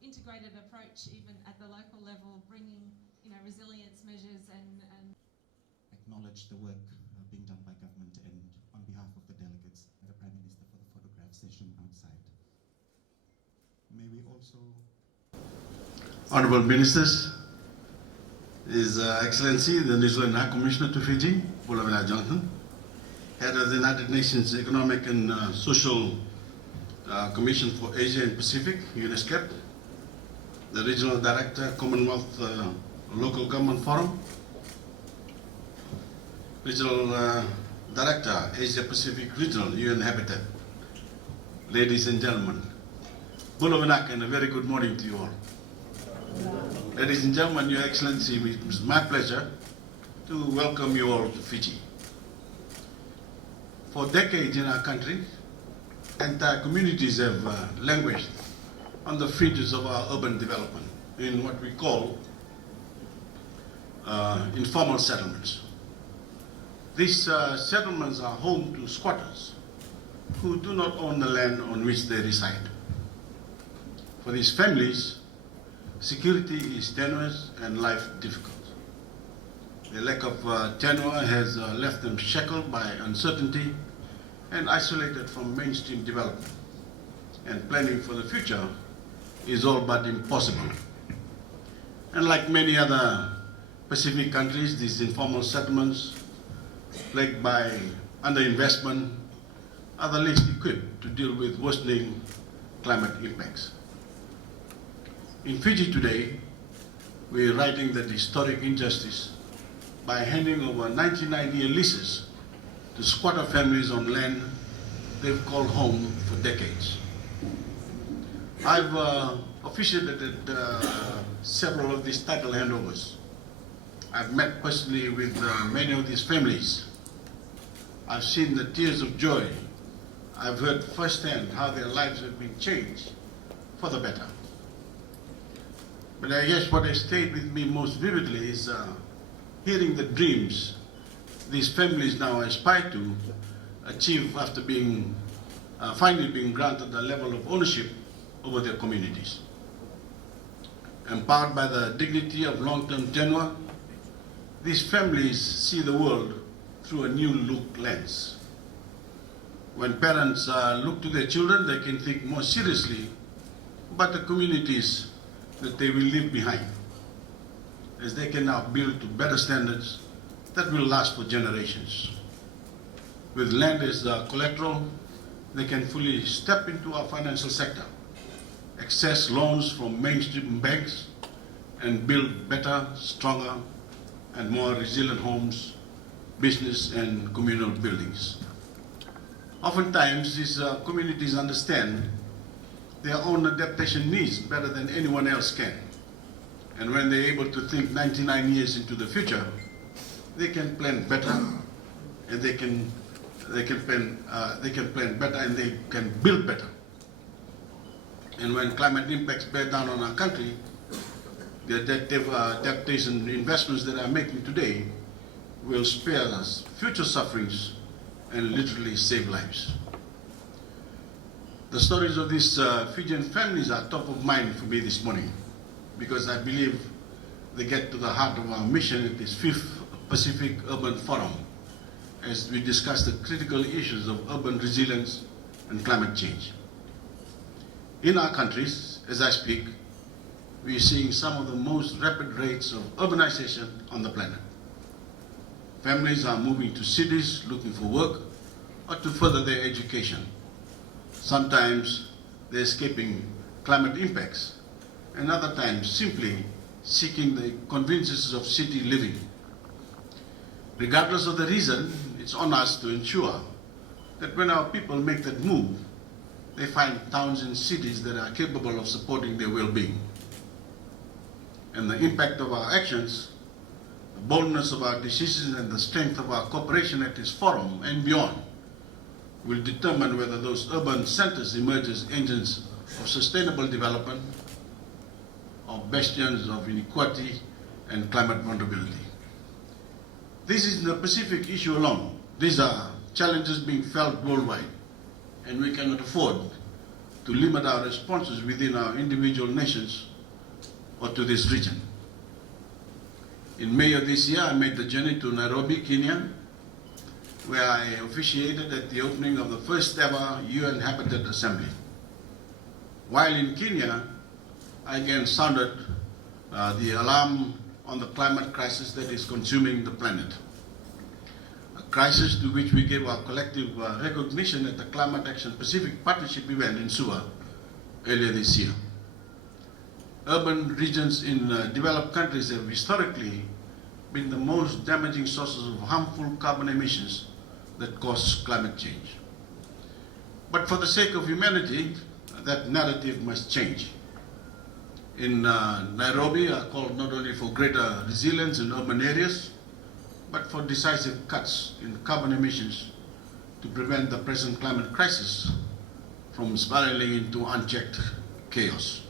integrated approach even at the local level, bringing resilience measures and acknowledge the work being done by government, and on behalf of the delegates, the Prime Minister for the photograph session outside. May we also... Honorable Ministers, His Excellency, the New Zealand High Commissioner to Fiji, Bolavina Johnson, Head of the United Nations Economic and Social Commission for Asia and Pacific, UNESCAP, the Regional Director, Commonwealth Local Government Forum, Regional Director, Asia Pacific Regional, UN Habitat. Ladies and gentlemen, Bulawanak, and a very good morning to you all. Ladies and gentlemen, Your Excellency, it is my pleasure to welcome you all to Fiji. For decades in our country, entire communities have languished on the fringes of our urban development in what we call informal settlements. These settlements are home to squatters who do not own the land on which they reside. For these families, security is tenuous and life difficult. The lack of tenure has left them shackled by uncertainty and isolated from mainstream development. And planning for the future is all but impossible. And like many other Pacific countries, these informal settlements, plagued by underinvestment, are the least equipped to deal with worsening climate impacts. In Fiji today, we are righting that historic injustice by handing over 99-year leases to squatter families on land they've called home for decades. I've officiated several of these title handovers. I've met personally with many of these families. I've seen the tears of joy. I've heard firsthand how their lives have been changed for the better. But I guess what has stayed with me most vividly is hearing the dreams these families now aspire to achieve after finally being granted a level of ownership over their communities. Empowered by the dignity of long-term tenure, these families see the world through a new look lens. When parents look to their children, they can think more seriously about the communities that they will leave behind, as they can now build to better standards that will last for generations. With land as collateral, they can fully step into our financial sector, access loans from mainstream banks, and build better, stronger, and more resilient homes, business, and communal buildings. Oftentimes, these communities understand their own adaptation needs better than anyone else can. And when they're able to think 99 years into the future, they can plan better, and they can plan better, and they can build better. And when climate impacts bear down on our country, the adaptation investments that I'm making today will spare us future sufferings and literally save lives. The stories of these Fijian families are top of mind for me this morning, because I believe they get to the heart of our mission at this 5th Pacific Urban Forum as we discuss the critical issues of urban resilience and climate change. In our countries, as I speak, we are seeing some of the most rapid rates of urbanization on the planet. Families are moving to cities looking for work or to further their education. Sometimes they're escaping climate impacts, and other times simply seeking the conveniences of city living. Regardless of the reason, it's on us to ensure that when our people make that move, they find towns and cities that are capable of supporting their well-being. And the impact of our actions, the boldness of our decisions, and the strength of our cooperation at this forum and beyond will determine whether those urban centers emerge as engines of sustainable development or bastions of inequality and climate vulnerability. This isn't a Pacific issue alone. These are challenges being felt worldwide, and we cannot afford to limit our responses within our individual nations or to this region. In May of this year, I made the journey to Nairobi, Kenya, where I officiated at the opening of the first ever UN Habitat Assembly. While in Kenya, I again sounded the alarm on the climate crisis that is consuming the planet. A crisis to which we gave our collective recognition at the Climate Action Pacific Partnership event in Suva earlier this year. Urban regions in developed countries have historically been the most damaging sources of harmful carbon emissions that cause climate change. But for the sake of humanity, that narrative must change. In Nairobi, I called not only for greater resilience in urban areas, but for decisive cuts in carbon emissions to prevent the present climate crisis from spiraling into unchecked chaos.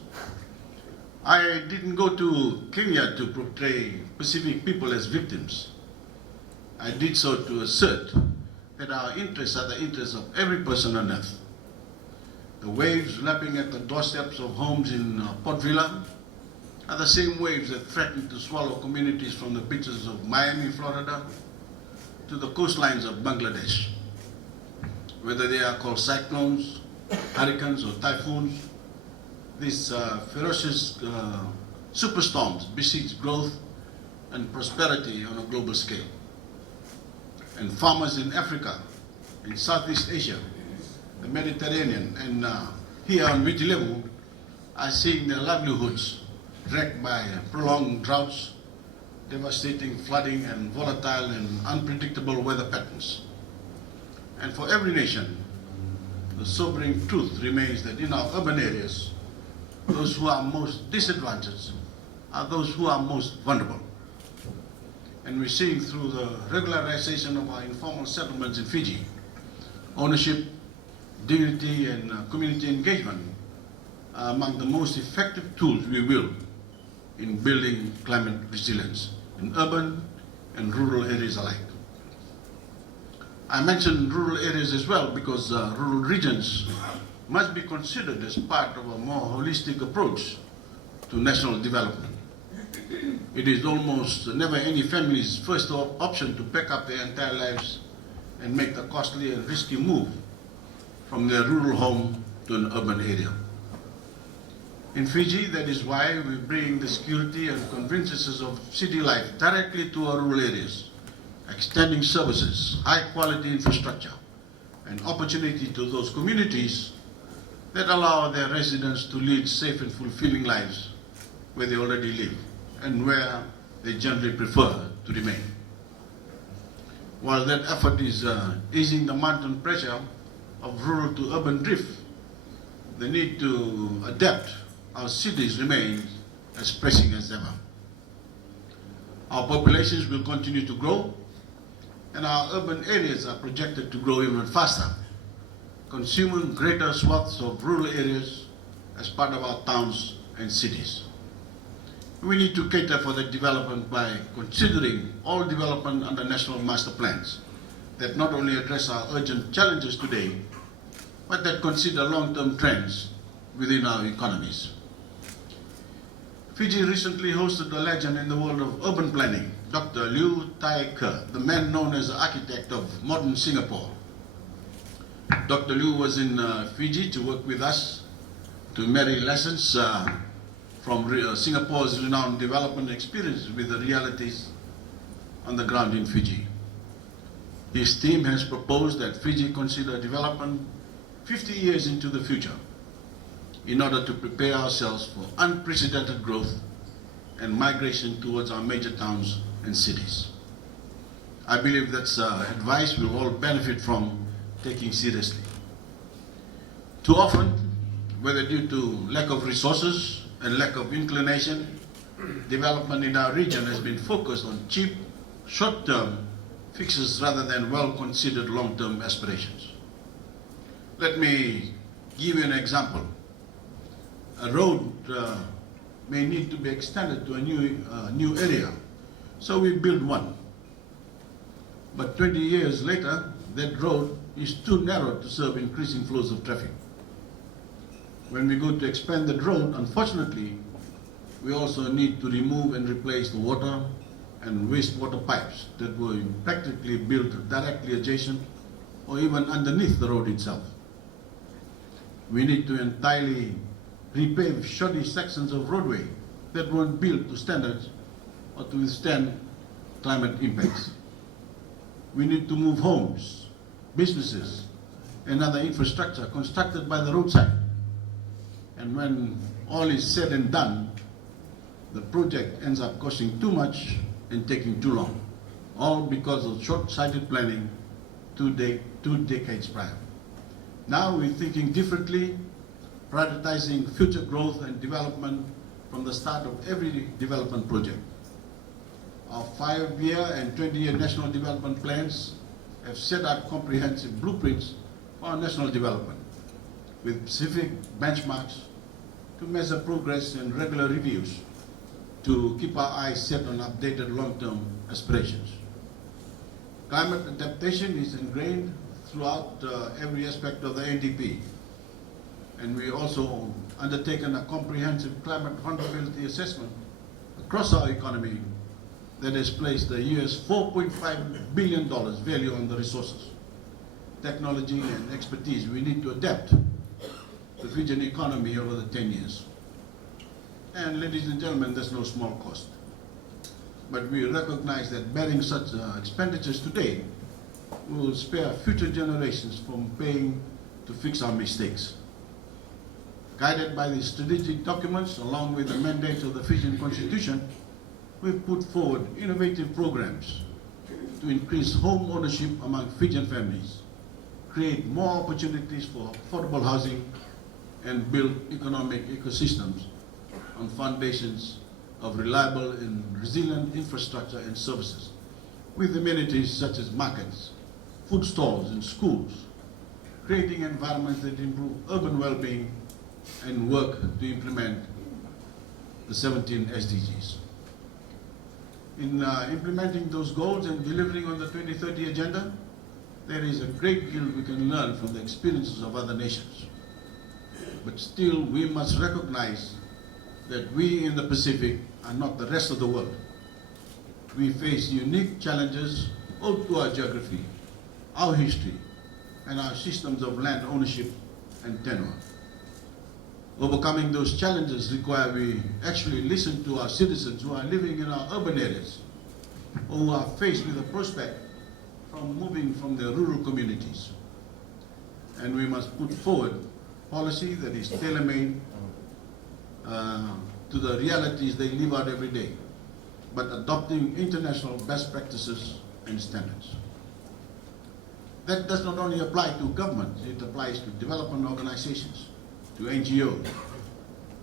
I didn't go to Kenya to portray Pacific people as victims. I did so to assert that our interests are the interests of every person on earth. The waves lapping at the doorsteps of homes in Port Vila are the same waves that threaten to swallow communities from the beaches of Miami, Florida, to the coastlines of Bangladesh. Whether they are called cyclones, hurricanes, or typhoons, these ferocious superstorms besiege growth and prosperity on a global scale. And farmers in Africa, in Southeast Asia, the Mediterranean, and here on Viti Levu are seeing their livelihoods wrecked by prolonged droughts, devastating flooding, and volatile and unpredictable weather patterns. And for every nation, the sobering truth remains that in our urban areas, those who are most disadvantaged are those who are most vulnerable. And we're seeing through the regularization of our informal settlements in Fiji, ownership, dignity, and community engagement are among the most effective tools we will in building climate resilience in urban and rural areas alike. I mentioned rural areas as well because rural regions must be considered as part of a more holistic approach to national development. It is almost never any family's first option to pack up their entire lives and make the costly and risky move from their rural home to an urban area. In Fiji, that is why we bring the security and conveniences of city life directly to our rural areas, extending services, high-quality infrastructure, and opportunity to those communities that allow their residents to lead safe and fulfilling lives where they already live and where they generally prefer to remain. While that effort is easing the mountain pressure of rural to urban drift, the need to adapt our cities remains as pressing as ever. Our populations will continue to grow, and our urban areas are projected to grow even faster, consuming greater swaths of rural areas as part of our towns and cities. We need to cater for that development by considering all development under national master plans that not only address our urgent challenges today, but that consider long-term trends within our economies. Fiji recently hosted a legend in the world of urban planning, Dr. Liu Tai Ke, the man known as the architect of modern Singapore. Dr. Liu was in Fiji to work with us to marry lessons from Singapore's renowned development experience with the realities on the ground in Fiji. His team has proposed that Fiji consider development 50 years into the future in order to prepare ourselves for unprecedented growth and migration towards our major towns and cities. I believe that's advice we'll all benefit from taking seriously. Too often, whether due to lack of resources and lack of inclination, development in our region has been focused on cheap, short-term fixes rather than well-considered long-term aspirations. Let me give you an example. A road may need to be extended to a new area, so we build one. But 20 years later, that road is too narrow to serve increasing flows of traffic. when we go to expand the road, unfortunately, we also need to remove and replace the water and wastewater pipes that were practically built directly adjacent or even underneath the road itself. We need to entirely repave shoddy sections of roadway that weren't built to standards or to withstand climate impacts. We need to move homes, businesses, and other infrastructure constructed by the roadside. And when all is said and done, the project ends up costing too much and taking too long, all because of short-sighted planning two decades prior. Now we're thinking differently, prioritizing future growth and development from the start of every development project. Our 5-year and 20-year national development plans have set out comprehensive blueprints for our national development, with specific benchmarks to measure progress and regular reviews to keep our eyes set on updated long-term aspirations. Climate adaptation is ingrained throughout every aspect of the NDP, and we also undertaken a comprehensive climate vulnerability assessment across our economy that has placed the US $4.5 billion value on the resources, technology and expertise we need to adapt the Fijian economy over the 10 years. And ladies and gentlemen, there's no small cost. But we recognize that bearing such expenditures today will spare future generations from paying to fix our mistakes. Guided by the strategic documents, along with the mandate of the Fijian Constitution, we've put forward innovative programs to increase home ownership among Fijian families, create more opportunities for affordable housing, and build economic ecosystems on foundations of reliable and resilient infrastructure and services, with amenities such as markets, food stalls, and schools, creating environments that improve urban well-being and work to implement the 17 SDGs. In implementing those goals and delivering on the 2030 agenda, there is a great deal we can learn from the experiences of other nations. But still, we must recognize that we in the Pacific are not the rest of the world. We face unique challenges owed to our geography, our history, and our systems of land ownership and tenure. Overcoming those challenges require we actually listen to our citizens who are living in our urban areas, or who are faced with a prospect from moving from their rural communities. And we must put forward policy that is tailor-made to the realities they live out every day, but adopting international best practices and standards. That does not only apply to government, it applies to development organizations, to NGOs,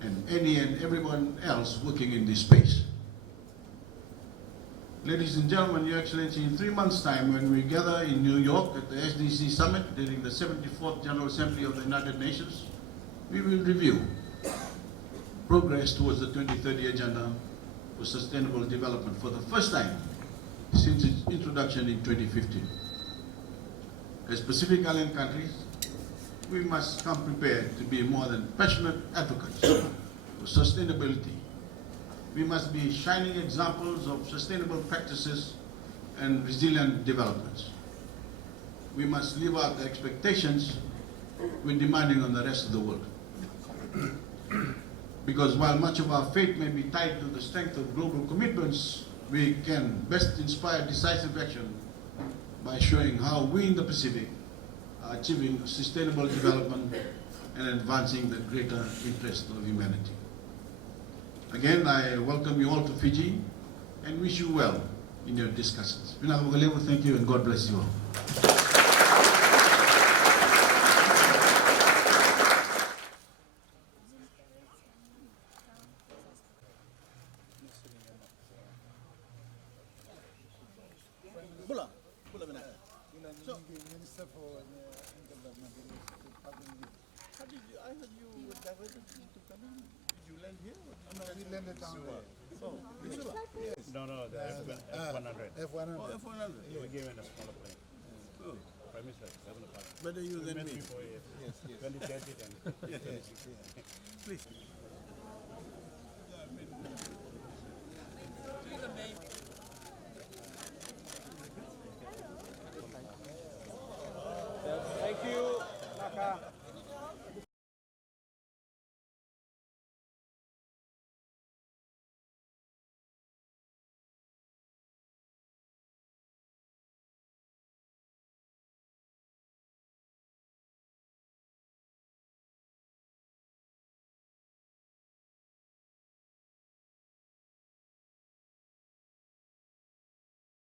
and any and everyone else working in this space. Ladies and gentlemen, Your Excellency, in 3 months' time, when we gather in New York at the SDC Summit during the 74th General Assembly of the United Nations, we will review progress towards the 2030 Agenda for Sustainable Development for the first time since its introduction in 2015. As Pacific Island countries, we must come prepared to be more than passionate advocates for sustainability. We must be shining examples of sustainable practices and resilient developments. We must live out the expectations we're demanding on the rest of the world. Because while much of our fate may be tied to the strength of global commitments, we can best inspire decisive action by showing how we in the Pacific are achieving sustainable development and advancing the greater interest of humanity. Again, I welcome you all to Fiji and wish you well in your discussions. Thank you and God bless you all. No, the F100. F100. F100. Yeah. We're given a smaller plane. Good. Prime Minister, having a party. Better you We than met me. before, Yes, yes. 2030 then. Yes, yes. Please.